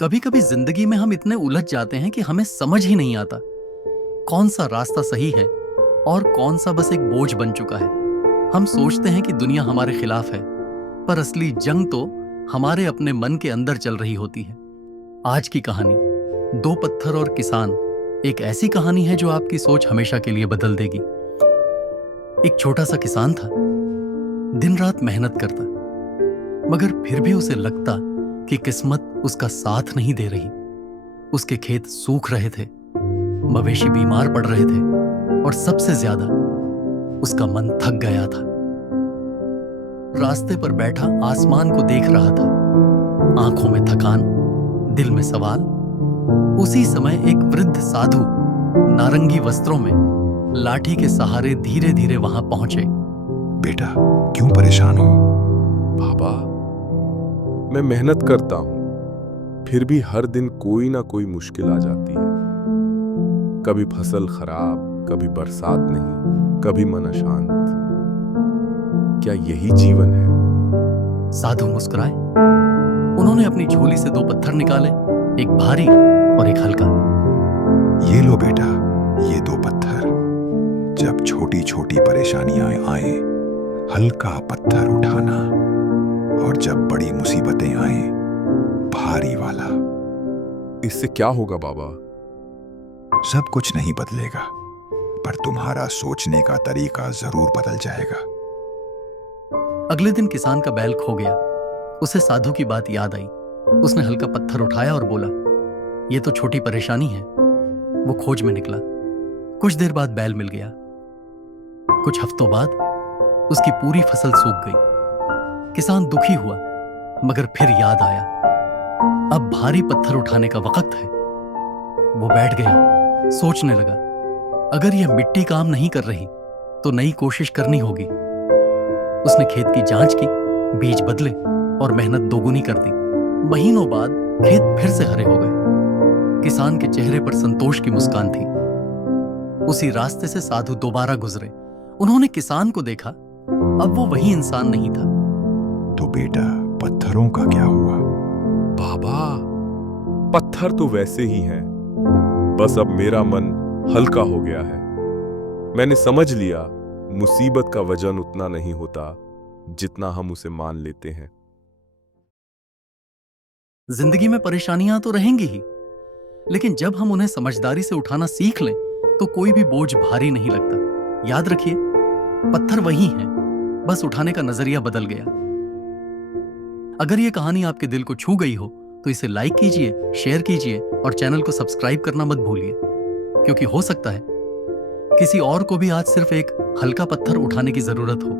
कभी कभी जिंदगी में हम इतने उलझ जाते हैं कि हमें समझ ही नहीं आता कौन सा रास्ता सही है और कौन सा बस एक बोझ बन चुका है। हम सोचते हैं कि दुनिया हमारे खिलाफ है, पर असली जंग तो हमारे अपने मन के अंदर चल रही होती है। आज की कहानी दो पत्थर और किसान एक ऐसी कहानी है जो आपकी सोच हमेशा के लिए बदल देगी। एक छोटा सा किसान था, दिन रात मेहनत करता, मगर फिर भी उसे लगता कि किस्मत उसका साथ नहीं दे रही। उसके खेत सूख रहे थे, मवेशी बीमार पड़ रहे थे और सबसे ज्यादा उसका मन थक गया था। रास्ते पर बैठा आसमान को देख रहा था, आंखों में थकान, दिल में सवाल। उसी समय एक वृद्ध साधु नारंगी वस्त्रों में लाठी के सहारे धीरे धीरे वहां पहुंचे। बेटा, क्यों परेशान हो? बाबा, मैं मेहनत करता हूं, फिर भी हर दिन कोई ना कोई मुश्किल आ जाती है। कभी फसल खराब, कभी बरसात नहीं, कभी मन अशांत। क्या यही जीवन है? साधु मुस्कुराए। उन्होंने अपनी झोली से दो पत्थर निकाले, एक भारी और एक हल्का। ये लो बेटा, ये दो पत्थर। जब छोटी छोटी परेशानियां आए, हल्का पत्थर उठाना, और जब बड़ी मुसीबतें आए, भारी वाला। इससे क्या होगा बाबा? सब कुछ नहीं बदलेगा, पर तुम्हारा सोचने का तरीका जरूर बदल जाएगा। अगले दिन किसान का बैल खो गया। उसे साधु की बात याद आई। उसने हल्का पत्थर उठाया और बोला, ये तो छोटी परेशानी है। वो खोज में निकला। कुछ देर बाद बैल मिल गया। कुछ हफ्तों बाद उसकी पूरी फसल सूख गई। किसान दुखी हुआ, मगर फिर याद आया, अब भारी पत्थर उठाने का वक्त है। वो बैठ गया, सोचने लगा, अगर यह मिट्टी काम नहीं कर रही तो नई कोशिश करनी होगी। उसने खेत की जांच की, बीज बदले और मेहनत दोगुनी कर दी। महीनों बाद खेत फिर से हरे हो गए। किसान के चेहरे पर संतोष की मुस्कान थी। उसी रास्ते से साधु दोबारा गुजरे। उन्होंने किसान को देखा, अब वो वही इंसान नहीं था। तो बेटा, पत्थरों का क्या हुआ? बाबा, पत्थर तो वैसे ही हैं, बस अब मेरा मन हल्का हो गया है। मैंने समझ लिया, मुसीबत का वजन उतना नहीं होता जितना हम उसे मान लेते हैं। जिंदगी में परेशानियां तो रहेंगी ही, लेकिन जब हम उन्हें समझदारी से उठाना सीख लें तो कोई भी बोझ भारी नहीं लगता। याद रखिए, पत्थर वही हैं, बस उठाने का नजरिया बदल गया। अगर यह कहानी आपके दिल को छू गई हो तो इसे लाइक कीजिए, शेयर कीजिए और चैनल को सब्सक्राइब करना मत भूलिए, क्योंकि हो सकता है किसी और को भी आज सिर्फ एक हल्का पत्थर उठाने की जरूरत हो।